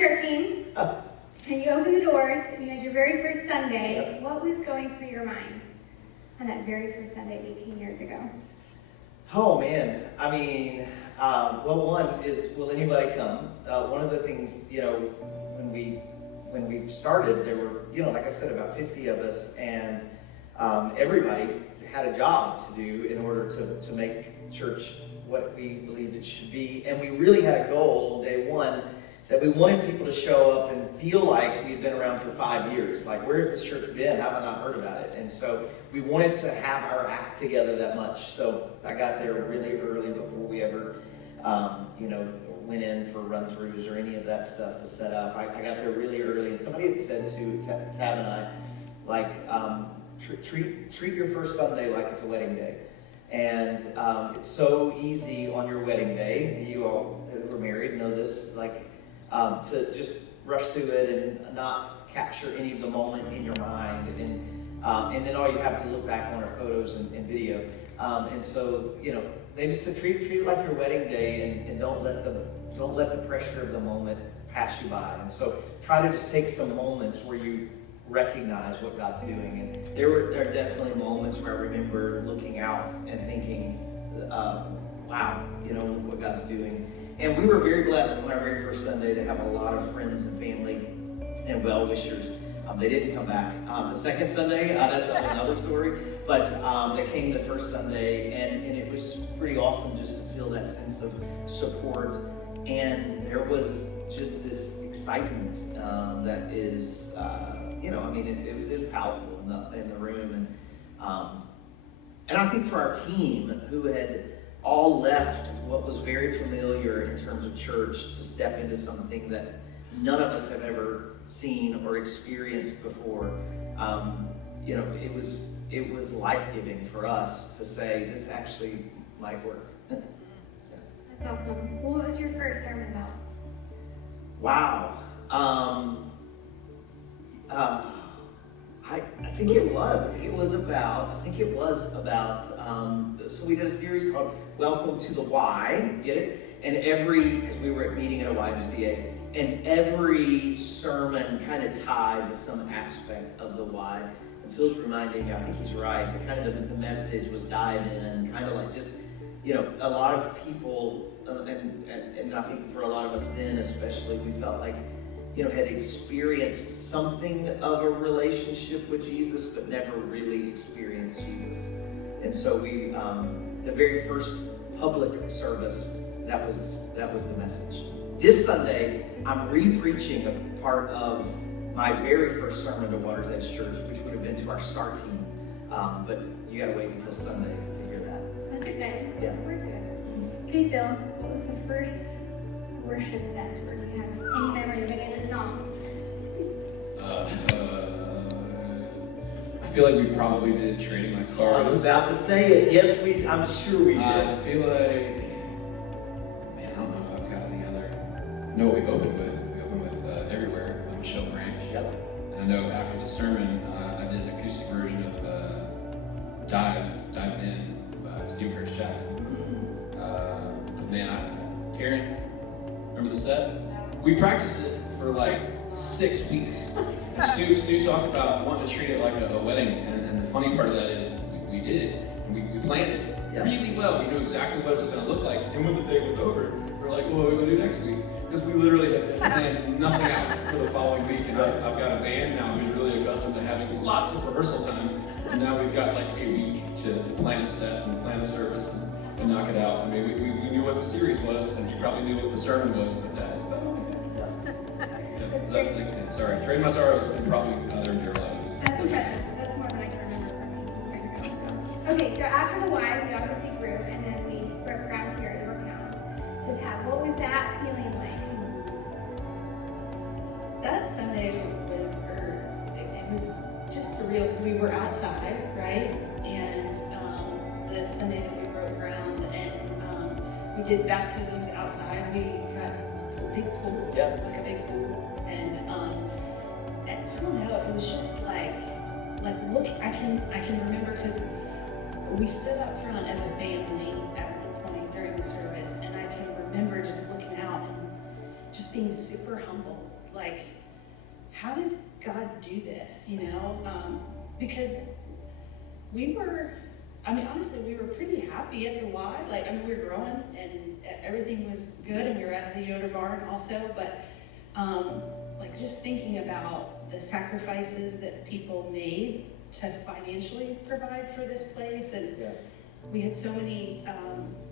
13, and you opened the doors, and you had your very first Sunday. Yep. What was going through your mind on that very first Sunday 18 years ago? Oh man, I mean, well, one is, will anybody come? One of the things, when we started, there were, like I said, about 50 of us, and everybody had a job to do in order to make church what we believed it should be. And we really had a goal on day one that we wanted people to show up and feel like we'd been around for 5 years. Like, where's this church been? Have I not heard about it? And so we wanted to have our act together that much. So I got there really early before we ever, went in for run-throughs or any of that stuff to set up. I got there really early, and somebody had said to Tab and I, like, treat your first Sunday like it's a wedding day. And it's so easy on your wedding day, you all who are married know this, like, to just rush through it and not capture any of the moment in your mind. And then all you have to look back on are photos and video. And so, they just said treat it like your wedding day, and don't let the pressure of the moment pass you by. And so try to just take some moments where you recognize what God's doing. And there are definitely moments where I remember looking out and thinking, wow, what God's doing. And we were very blessed on our very first Sunday to have a lot of friends and family and well-wishers. They didn't come back. The second Sunday, that's another story, but they came the first Sunday, and it was pretty awesome just to feel that sense of support. And there was just this excitement that is, it was powerful in the room. And I think for our team, who had all left what was very familiar in terms of church to step into something that none of us have ever seen or experienced before, it was life-giving for us to say this actually might work. That's awesome. Well, what was your first sermon about? Wow. I think it was about, so we did a series called Welcome to the Y, get it? And because we were meeting at a YMCA, and every sermon kind of tied to some aspect of the Y. And Phil's reminding me, I think he's right, the message was dive in, kind of like just, a lot of people, and I think for a lot of us then especially, we felt like, had experienced something of a relationship with Jesus, but never really experienced Jesus. And so we, the very first public service, that was the message. This Sunday, I'm re-preaching a part of my very first sermon to Water's Edge Church, which would have been to our STAR team. But you gotta wait until Sunday to hear that. That's exciting. Yeah. Look forward to it. Okay, Phil, what was the first worship set, or do you have any memory of any of the songs? I feel like we probably did Trading My Sorrows. I was about to say it. Yes, I'm sure we did. I feel like, man, I don't know if I've got any other. No, we opened with Everywhere by Michelle Branch. Yep. And I know after the sermon, I did an acoustic version of Diving In by Steve Kirk Chapman. Karen, remember the set? We practiced it for like 6 weeks. And Stu talked about wanting to treat it like a wedding, and the funny part of that is we did it, and we planned it really well. We knew exactly what it was going to look like, and when the day was over, we're like, well, what are we going to do next week? Because we literally had planned nothing out for the following week, and I've got a band now who's really accustomed to having lots of rehearsal time, and now we've got like a week to plan a set and plan a service and knock it out. I mean, we knew what the series was, and you probably knew what the sermon was, but that was about it. Sorry, Trade My Sorrows and probably other Dear Lives. That's impressive. That's more than I can remember from 18 years ago. So. Okay, so after the Y, we obviously grew, and then we broke ground here at Yorktown. So Tab, what was that feeling like? That Sunday it was just surreal because we were outside, right? And the Sunday that we broke ground, and we did baptisms outside. We had big pools, like a big pool. And I don't know, it was just like look, I can remember because we stood up front as a family at one point during the service, and I can remember just looking out just being super humble. Like, how did God do this, you know? Because we were, I mean, honestly, we were pretty happy at the Y. Like, I mean, we were growing and everything was good, and we were at the Yoder barn also, but like just thinking about the sacrifices that people made to financially provide for this place, and we had so many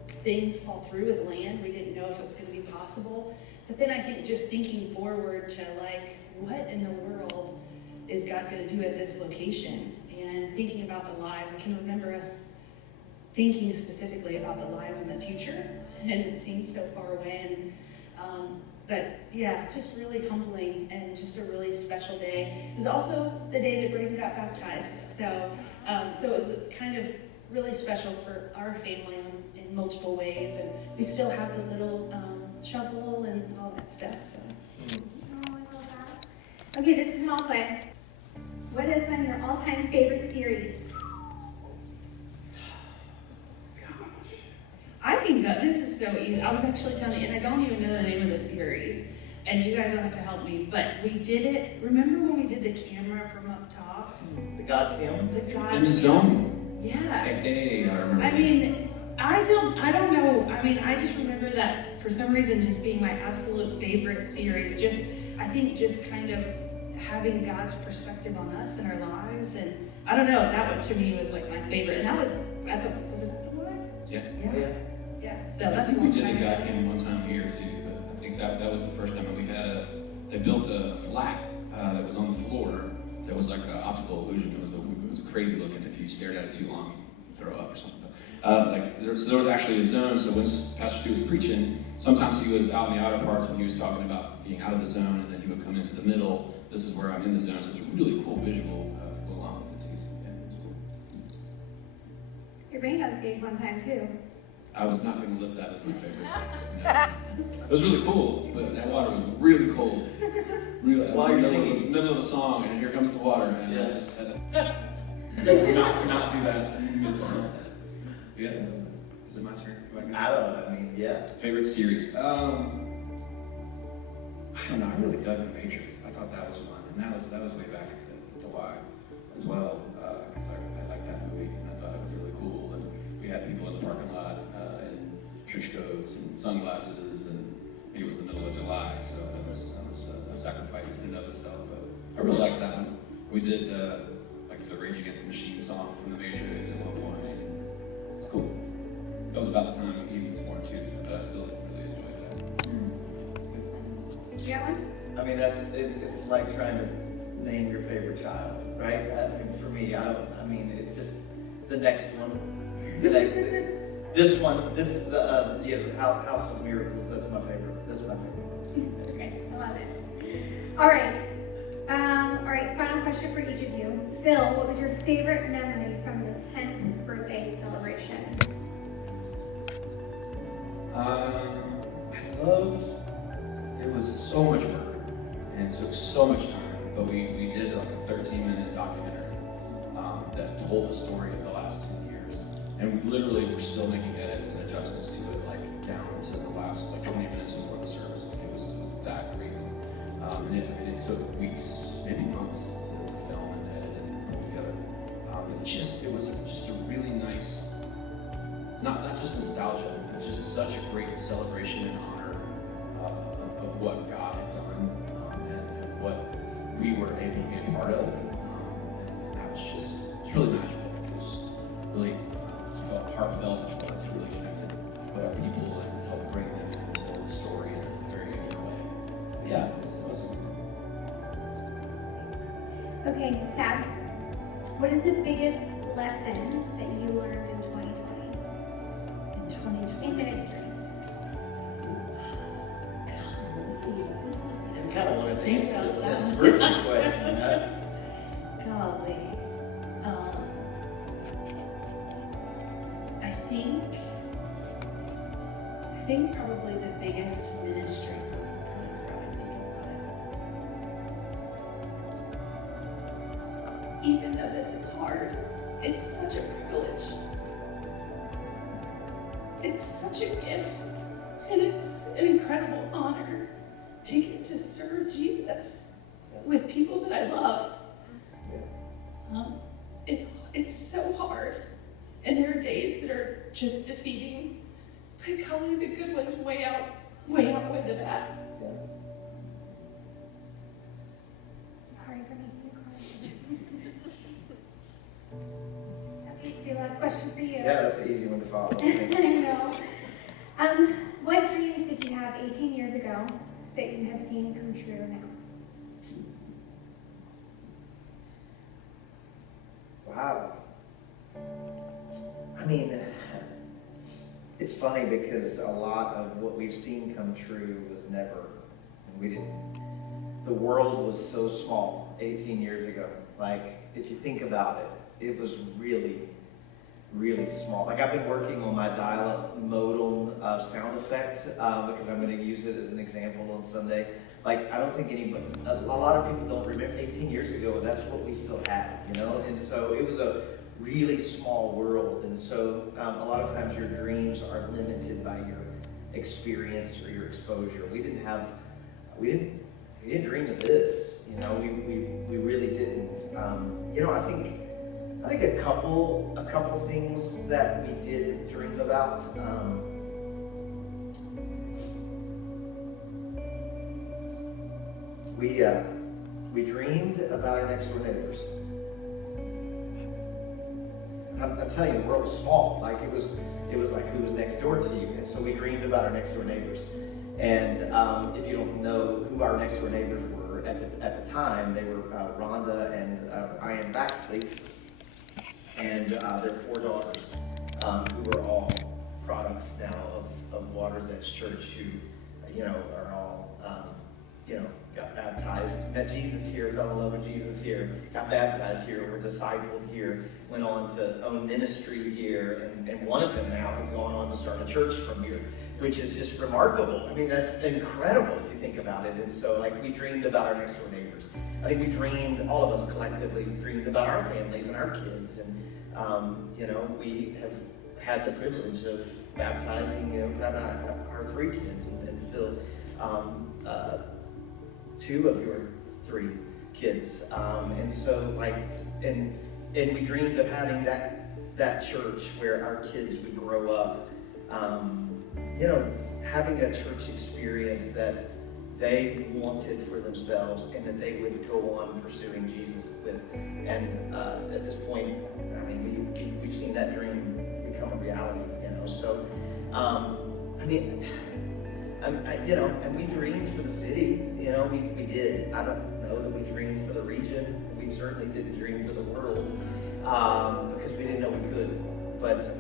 things fall through with land. We didn't know if it was going to be possible. But then I think just thinking forward to like, what in the world is God going to do at this location? And thinking about the lives, I can remember us thinking specifically about the lives in the future, and it seems so far away. And but yeah, just really humbling and just a really special day. It was also the day that Braden got baptized, so so it was kind of really special for our family in multiple ways, and we still have the little shovel and all that stuff. So. Oh, I love that. Okay, this is an all play. What has been your all-time favorite series? I can go. This is so easy. I was actually telling you, and I don't even know the name of the series, and you guys will have to help me. But we did it. Remember when we did the camera from up top? The God cam? The God. In the zone. Yeah. Hey, I remember. I mean, I don't know. I mean, I just remember that for some reason just being my absolute favorite series. Just, I think just kind of having God's perspective on us and our lives, and I don't know. That one to me was like my favorite, and that was at the, was it at the Y? Yes. Yeah. Yeah. So I that's think the we did one the time. God Cam one time here too, but I think that was the first time that we had they built a flat that was on the floor that was like an optical illusion. It was crazy looking. If you stared at it too long, you'd throw up or something. So there was actually a zone. So when Pastor Stu was preaching, sometimes he was out in the outer parts when he was talking about being out of the zone, and then he would come into the middle. This is where I'm in the zone. So it's a really cool visual to go along with it. Yeah, it was cool. It rained on stage one time too. I was not going to list that as my favorite. No. It was really cool, but that water was really cold. Really, While you're it was singing. the middle of a song, and here comes the water, and I just had to not do that mid-song. Yeah. Is it my turn? I don't know. I mean, yeah. Favorite series? I don't know. I really dug The Matrix. I thought that was fun, and that was way back at the Y as well, because I liked that movie, and I thought it was really cool. And we had people in the parking lot in trench coats and sunglasses, and it was the middle of July, so that was a sacrifice in and of itself. But I really liked that one. We did like the Rage Against the Machine song from The Matrix at one point. It was cool. That was about the time he was born too, so, but I still really enjoyed that. You got one? I mean, it's like trying to name your favorite child, right? I mean, for me, it just, the next one, this one, the House of Miracles, that's my favorite. That's my favorite. Okay, I love it. All right, final question for each of you. Phil, what was your favorite memory from the 10th birthday celebration? I loved, it was so much work, and it took so much time, but we did like a 13-minute documentary that told the story of the last 10 years. And we literally were still making edits and adjustments to it, like down to the last 20 minutes before the service. Like it was that crazy. And it took weeks, maybe months to film and edit and put together. It was just a really nice, not just nostalgia, but just such a great celebration and honor of what God had done and what we were able to be a part of. And that was just, it's really magical. It was really felt heartfelt. I felt like it really connected with our people and helped bring them into the story in a very unique way. But yeah, it was Okay, Tab, what is the biggest lesson that you learned in 2020? In 2020. In ministry. I kind of want to think about it's that a one. birthday question. Huh? Golly. I think probably the biggest ministry. Even though this is hard, it's such a privilege. It's such a gift, and it's an incredible honor to get to serve Jesus with people that I love. It's so hard, and there are days that are just defeating, but golly, the good ones way outweigh the bad. Sorry for making you cry. Okay, Stu, last question for you. Yeah, that's an easy one to follow. I know. What dreams did you have 18 years ago that you have seen come true now? Wow. I mean, it's funny because a lot of what we've seen come true was never, and we didn't. The world was so small 18 years ago. Like, if you think about it, it was really, really small. Like, I've been working on my dial-up modem sound effect because I'm going to use it as an example on Sunday. Like, I don't think anybody, a lot of people don't remember 18 years ago, that's what we still had, you know? And so it was a really small world. And so a lot of times your dreams are limited by your experience or your exposure. We didn't dream of this, you know, we really didn't. You know, I think a couple things that we did dream about. We dreamed about our next door neighbors. I'm telling you, the world was small. Like it was like who was next door to you, and so we dreamed about our next door neighbors. And if you don't know who our next door neighbors were at the time, they were Rhonda and Ryan Baxley, and their 4 daughters, who are all products now of Water's Edge Church, who are all got baptized, met Jesus here, fell in love with Jesus here, got baptized here, were discipled here, went on to own ministry here, and one of them now has gone on to start a church from here, which is just remarkable. I mean, that's incredible if you think about it. And so, like, we dreamed about our next door neighbors. I think we dreamed, all of us collectively dreamed about our families and our kids, and we have had the privilege of baptizing, our 3 kids, and Phil, 2 of your 3 kids, and so and we dreamed of having that church where our kids would grow up, having a church experience that they wanted for themselves and that they would go on pursuing Jesus with. And at this point, I mean, we've seen that dream become a reality, So, and we dreamed for the city, we did. I don't know that we dreamed for the region. We certainly didn't dream for the world because we didn't know we could. But,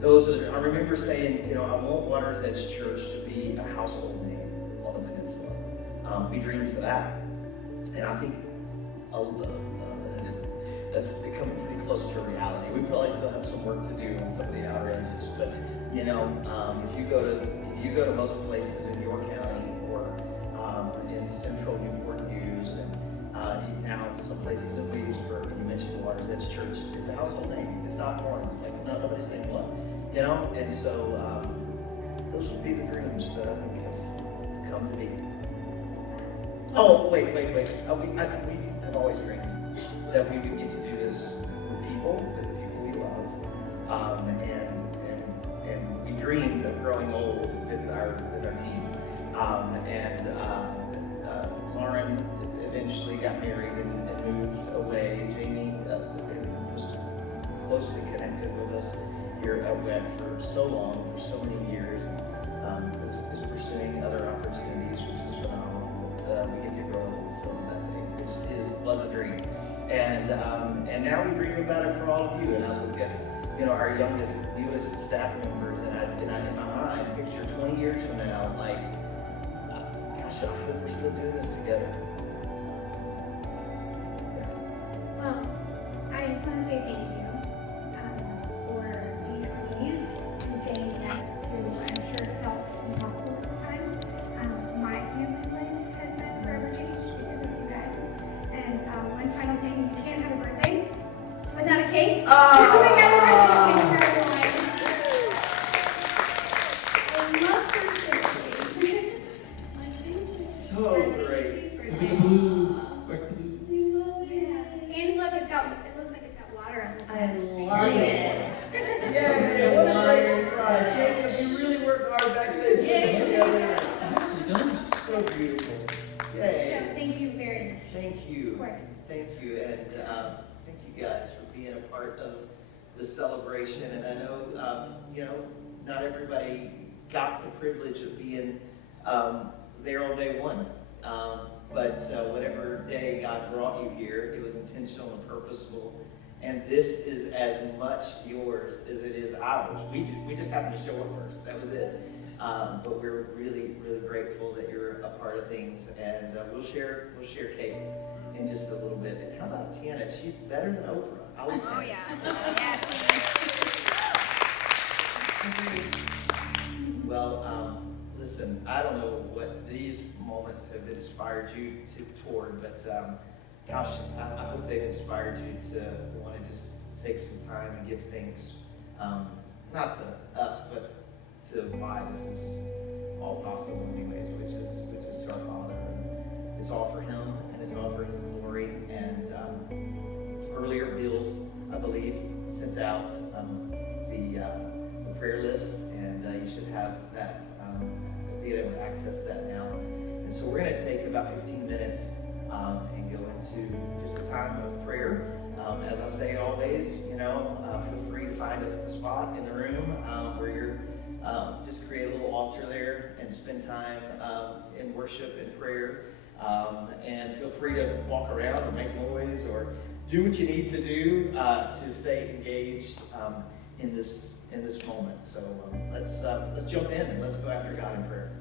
those are, I remember saying, I want Water's Edge Church to be a household name on the peninsula. We dreamed for that. And I think that's becoming pretty close to a reality. We probably still have some work to do on some of the outer edges, but if you go to most places in York County or in central Newport News and now some places in Williamsburg, and you mentioned Water's Edge Church, it's a household name. It's not foreign. It's like nobody's saying what, And so those would be the dreams that I think have come to be. Oh, wait. I've always dreamed that we would get to do this with the people we love, and we dreamed of growing old with our team. Lauren eventually got married and moved away. Jamie was closely connected with us here at WED for so long, for so many years, and is pursuing other opportunities, which is phenomenal. But we get to grow old with Phil and Bethany, which was a dream. And now we dream about it for all of you. And I look at our newest staff members, and I in my mind picture 20 years from now, like, gosh, I hope we're still doing this together. Yeah. Well, I just want to say thank you for being obedient and saying yes to what I'm sure felt impossible at the time. My family's life has been forever changed because of you guys. And one final thing, you can't have a birthday without a cake. So we got a birthday cake for everyone. I love birthdays. So beautiful. So Yay. thank you very much. Thank you. Of course. Thank you. And thank you guys for being a part of the celebration. And I know, not everybody got the privilege of being there on day one. But whatever day God brought you here, it was intentional and purposeful. And this is as much yours as it is ours. We just happened to show up first. That was it. But we're really, really grateful that you're a part of things. And we'll share cake in just a little bit. And how about Tiana? She's better than Oprah. I would say. Oh, yeah. Well, listen, I don't know what these moments have inspired you toward, but gosh, I hope they've inspired you to want to just take some time and give thanks, not to us, but to why this is all possible anyways, which is to our Father. And it's all for Him, and it's all for His glory. And earlier, Bill's, I believe, sent out the prayer list, and you should have that, be able to access that now. And so we're going to take about 15 minutes and go into just a time of prayer. As I say always, feel free to find a spot in the room where you're just create a little altar there and spend time in worship and prayer. And feel free to walk around or make noise or do what you need to do to stay engaged in this moment. So let's jump in and let's go after God in prayer.